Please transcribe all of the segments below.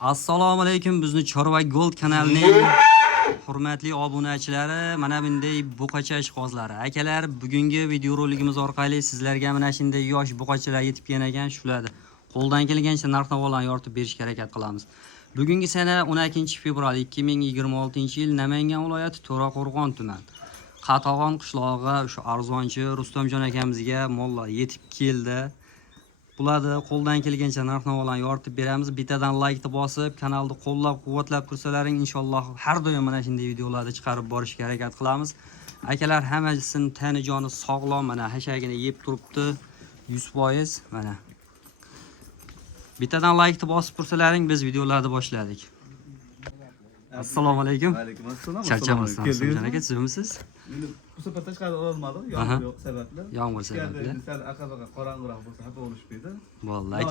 Assalomu alaykum, bizni Chorva Gold kanalining hurmatli obunachilari, mana bunday buqacha ishqozlari. Akalar, bugungi videoroligimiz orqali sizlarga mana shunday yosh buqachalar yetib kelgan ekan, shularni qo'ldan kelgancha narx-navolarni yoritib berishga harakat qilamiz. Bugungi sana 12-fevral 2026-yil Namangan viloyati To'raqo'rg'on tuman Qatag'on qishlog'iga o'sha arzonchi Rustamjon akamizga mollar yetib keldi. Bularni qo'ldan kelgancha narx-navolarni yoritib beramiz. Bittadan like bosib, kanalni qo'llab-quvvatlab tursalaring, inshaalloh har doim mana shunday videolarni chiqarib borishga harakat qilamiz. Akalar, hammasining tani joni sog'lom, mana hashagini yeb turibdi 100%. Mana bittadan like bosib tursalaring, biz videolarni boshladik. Assalomu alaykum. Va alaykum assalom. Charchamasdan Rustamjon aka, sizmisiz? Bu safar tashqarida ololmadik, yomg'ir yo'q sababli. Yomg'ir sababli. Sal aqabaga qorong'iroq bo'lsa, xafa bo'lishmaydi. Vallahi.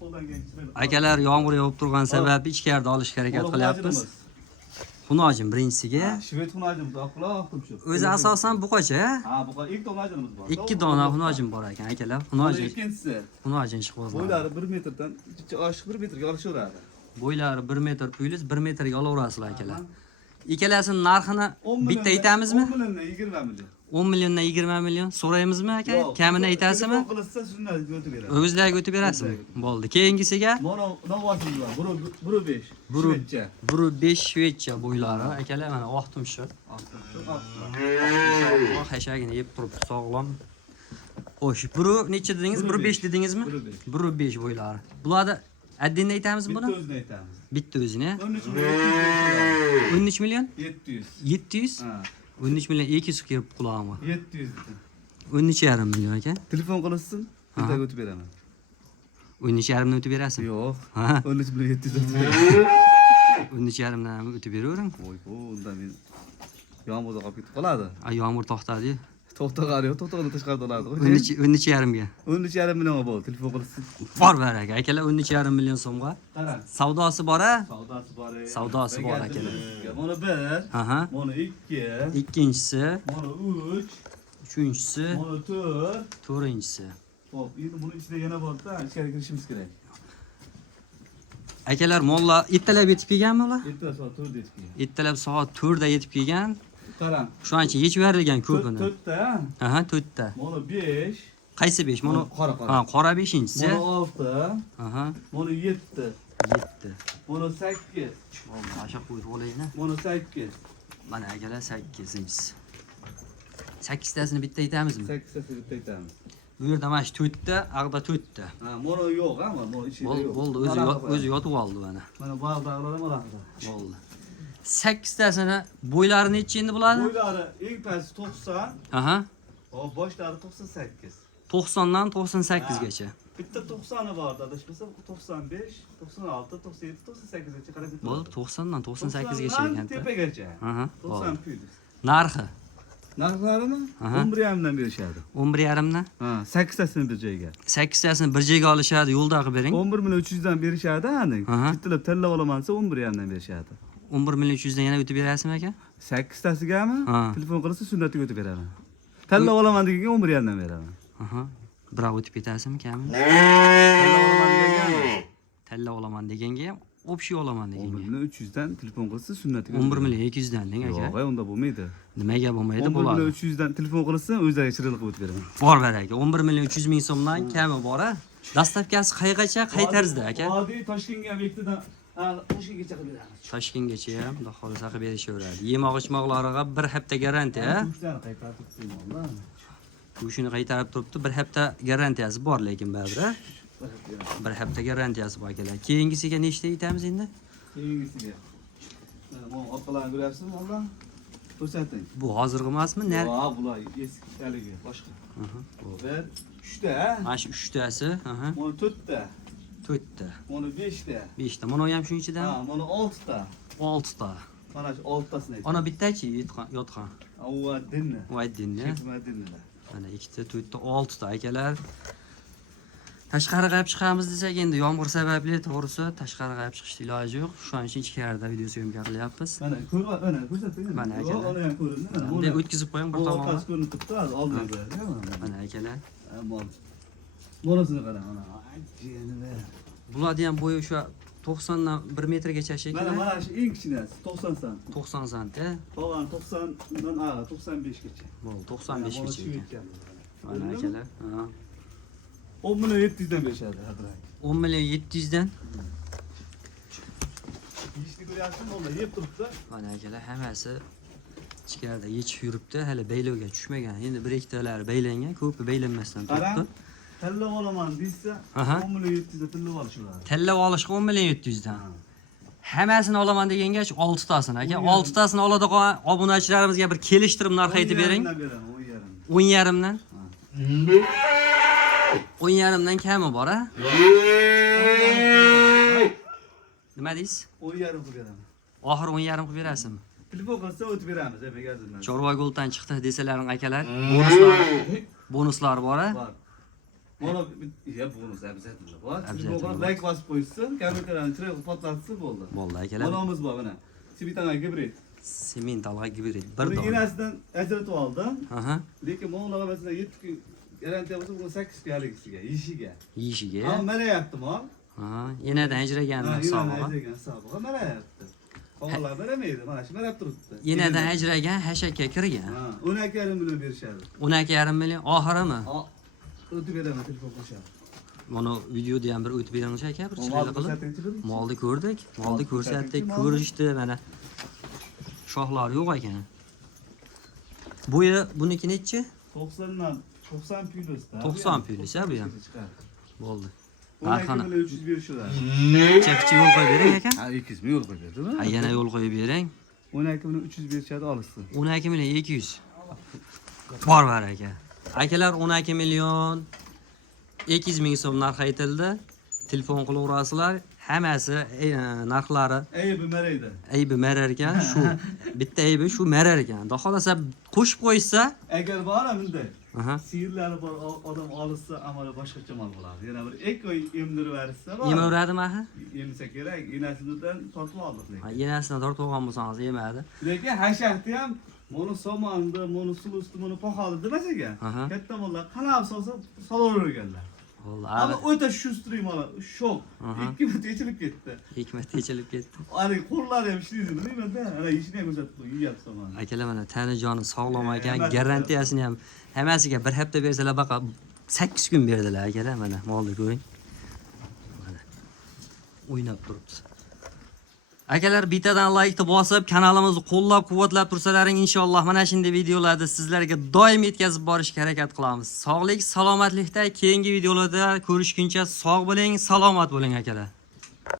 Qo'ldan kelgancha. Akalar, yomg'ir yog'ib turgan sababli ichkarida olishga harakat qilyapmiz. Xunojim birinchisiga. Shved xunojimiz oqloq shu. O'zi asosan buqacha. Ha, buqa ilk xunojimiz bor. 2 dona xunojim bor ekan, akalar. Xunojim. Ikkinchisi. Xunojim ishqibozlar. Bo'ylari 1 metrdan oshiq 1 metrga olishaveradi. Bo'ylari 1 metr puyliz, 1 metrga olaverasizlar akalar. Ikkalasining narxini bitta aytamizmi? 10 milliondan 20 million. 10 milliondan 20 million so'raymizmi aka? Kamini aytasizmi? Qilsa shunday o'tib beradi. O'zlariga o'tib berasizmi? Bo'ldi. Keyingisiga Mana novosimiz bor. 1.5. Shvedcha. 1.5 shvedcha bo'ylari. Akalar, mana oqtim shu. Inshaalloh hashagini yeb turib sog'lom. Xo'sh, 1 necha dedingiz? 1.5 dedingizmi? 1.5 bo'ylari. Bularni addinni aytamizmi buni? Bitta o'zini aytamiz. Bitta o'zini. 13 million. 13 million? 700. 700? Ha. 13 million 200 kirib qulog'imga. 700 dedi. 13,5 million aka. Telefon qilsin, bitta o'tib beraman. 13,5 dan o'tib berasizmi? Yo'q. Ha. 13 million 700 o'tib beraman. 13,5 dan o'tib beravering. Voy, unda men yomg'irda qolib ketib qoladi. Yomg'ir to'xtadi. To'xtag'ari yo'q, to'xtag'anda tashqarida oladi. 13,5 ga. 13,5 millionga bo'ldi, telefon qilsin. Bor baraka. Akalar 13,5 million so'mga. Qarang. Savdosi bor-a? Savdosi bor. Savdosi bor akalar. Mana 1, Aha. mana 2, Ikkinchisi, mana 3, uchinchisi, mana 4. to'rtinchisi. Xo'p, endi buni ichida yana bor-da, ichkariga kirishimiz kerak. Akalar, mollar ertalab yetib kelganmi ular? Ertalab soat 4 da yetib kelgan. Ertalab soat 4 da yetib kelgan. Qarang. Shuncha yechib berilgan ko'pini. 4 ta. Aha, 4 ta. Mana 5. Qaysi 5? Mana qora. ha, qora 5-inchisi. Mana 6. Aha, Mana 7. 7. Mana 8. Mana shu qo'yib olaymi? Mana 8. Mana akalar 8-inchisi. 8 tasini bitta aytamizmi? 8 ta bitta aytamiz. Bu yerda mana shu 4 ta, ag'da 4 ta. Ha, mana yo'q, ha, mana ichida yo'q. Bo'ldi, o'zi yotib oldi mana. Mana bu dag'lar ham alohida. Bo'ldi. 8 tasini bo'ylari necha endi bo'ladi? Bo'ylari eng pasti 90, Aha. hop boshlari 98. 90 dan 98 gacha. Bitta 90 bor, adashmasam 95, 96, 97, 98 gacha qarab bitta. Bo'ldi, 90 dan 98 gacha ekan. Tepagacha. Aha. 90 pul. Narxi Narxlarini 11,5 dan berishadi. 11,5 dan. Ha, 8 tasini bir joyga. 8 tasini bir joyga olishadi, yo'lda qilib bering. 11 million 300 dan berishadi, hani. Aha. Bitlab tanlab olamansa 11,5 dan berishadi. 11 million 300 dan yana o'tib berasizmi aka? 8 tasigami? Ha. Telefon qilsa sunnatiga o'tib beraman. Tanlab olaman deganga 11,5 dan beraman. Aha. Biroq o'tib ketasizmi kami? Tanlab olaman deganga Talla olaman deganga ham, общий olaman 11 deganga. million 300 dan telefon qilsa sunnatiga. 11 million 200 dan deng aka. Yo'q, unda bo'lmaydi. Nimaga bo'lmaydi? 11 Bo'ladi. million 300 dan telefon qilsa o'zlariga shirinlik o'tib beraman. Bor aka. 11 million 300 ming so'mdan kami bor-a? Dastavkasi qayergacha, qay tarzda aka? Oddiy Toshkentga obyektdan Toshkentgacha qilib beramiz. Toshkentgacha ham xudo xolisa qilib berishaveradi. Yemoq-ichmoqlariga 1 hafta garantiya. Kuchlarni qaytarib qo'ymoqlar. Go'shini qaytarib turibdi, 1 hafta garantiyasi bor lekin baribir. 1 hafta garantiyasi bor akalar. Keyingisiga nechta aytamiz endi? Keyingisiga. Mana orqalarni ko'ryapsizmi, Allah? Ko'rsating. Bu hozirgi emasmi? Yo'q, bular eski haligi, boshqa. Bu 1, 3 ta. Mana shu 3 tasi, aha. Mana 4 ta. 4 ta. Mana 5 ta. 5 ta. Mana ham shuning ichidan Ha, mana 6 ta. 6 ta. Mana shu 6 tasini aytdim. Ana bittachi yotgan. Avvadinni. Voydinni. Chekmadinnilar. Mana 2 ta, 4 ta, 6 ta akalar. Tashqariga olib chiqamiz desak endi yomg'ir sababli to'g'risi tashqariga olib chiqishning iloji yo'q. Shuning uchun ichkarida video syomka qilyapmiz. Mana ko'rsating. Mana akalar. Mana ham ko'rindi. Bunday o'tkazib qo'ying bir tomonga. Orqasi ko'rinib turibdi, oldinda. Mana akalar. Mana. Monasini qarang, mana. Ajjani. Bularni ham bo'yi o'sha 90 dan 1 metrgacha Mana shekilli. mana shu eng kichkinasi 90 sant. 90 sant, a? Falan 90 dan 95 gacha. Bo'ldi, 95 Mana gacha shu ekan. ekan. Mana akalar. Ha. 10 million 700 dan berishadi hadrak. 10 million 700 dan. Yeyishni ko'ryapsizmi? O'g'li yeb turibdi. Mana akalar hammasi ichkarida yechib yuribdi, hali baylovga tushmagan. Endi 1-2 talari baylangan, ko'pi baylanmasdan Qarang, turibdi. tanlab olaman deysa, Aha. 10 million 700 dan tanlab olishadi. Tallab olishga 10 million 700 dan. Hammasini olaman deganga 6 tasini aka. O'n yarim. 6 tasini oladigan obunachilarimizga bir kelishtirib narx aytib bering. 10 yarimdan beraman, 10 yarim. 10 yarimdan. 10 yarimdan kami bor, a? Nima deysiz? 10 yarim qilib beraman. Oxir 10 yarim qilib berasizmi? Telefon qilsa o'tib beramiz, magazin. Chorva Golddan chiqdi desalaring akalar. Bonuslar bor, a? Bor. Mana ya bonus обязательно bor. Обязательно Telefon bor. like bosib qo'ysin, kompyuterni chiroq portlatsa bo'ldi. Bo'ldi akalar. Bolamiz bor mana. Sibitanga gibrid. Sementalga gibrid bir Buni dona. enasidan ajratib oldim. Aha. Lekin mo'g'laga masalan 7 kun garantiya bo'lsa, bu 8 kun haligisiga, yishiga. Yeyishiga. Ama merayapti mol. Ha, enadan ajragandan hisobiga. Hisobiga merayapti. Qog'ozlar beramaydi, mana shu merab turibdi. Enadan ajragan hashakka kirgan. Ha, 12,5 million berishadi. 12,5 million oxirimi? O'tib beraman, telefon qo'shadi. Mana videoda ham bir o'tib beringchi aka, bir chiroyli qilib. Molni ko'rdik, molni ko'rsatdik, ko'rishdi mana. Shoxlar yo'q ekan. Bo'yi buniki nechi? 90 dan 90 plyusda. 90 plyus, ha, bu ham. Bo'ldi. 12 million 300 berishadi. Chakchi yo'l qo'yib bering aka. Ha, 200 ming yo'l qo'yib berdimi? Ha, yana yo'l qo'yib bering. 12 million 300 berishadi, olishsin. 12 million 200. Bor aka. Akalar 12 million 200 ming so'm narx aytildi. Telefon qilaverasizlar. Hammasi narxlari Aybi meraydi. aybi marar ekan, shu bitta aybi shu marar ekan. Xudo xolasa qo'shib qo'ysa, Agar bor bunday. aha, Siyirlari bor odam olsa, amali boshqacha mol bo'ladi. Yana bir ekoy emdirib bersa bor. yemaveradimi aha? Yemsa kerak, enasidan tortib oldik lekin. Ha, yenasini tortib olgan bo'lsangiz yemadi. Lekin hashaqni ham mono somonda, mono sulusti, mono poxoldi demas ekan. Aha. Katta mollar qanab solsa solaverganlar. Bo'ldi. Ama o'ta shustrik mola, shok. Aha. 2 minut ichilib ketdi. Hikmat yechilib ketdi. Ani qo'llari ham ishlaydi, bilmayman-da. Ana ishini ham ko'rsatib qo'y, yeyapti somon. Akalar mana tani joni sog'lom ekan, Hammasi- garantiyasini ham hammasiga bir hafta bersalar baqa 8 kun berdilar akalar, mana molni ko'ring. Mana o'ynab turibdi. Akalar bittadan like bosib, kanalimizni qo'llab-quvvatlab tursalaring inshaalloh mana shunday videolarni sizlarga doim yetkazib borishga harakat qilamiz. Sog'lik, salomatlikda keyingi videolarda ko'rishguncha sog' bo'ling, salomat bo'ling akalar.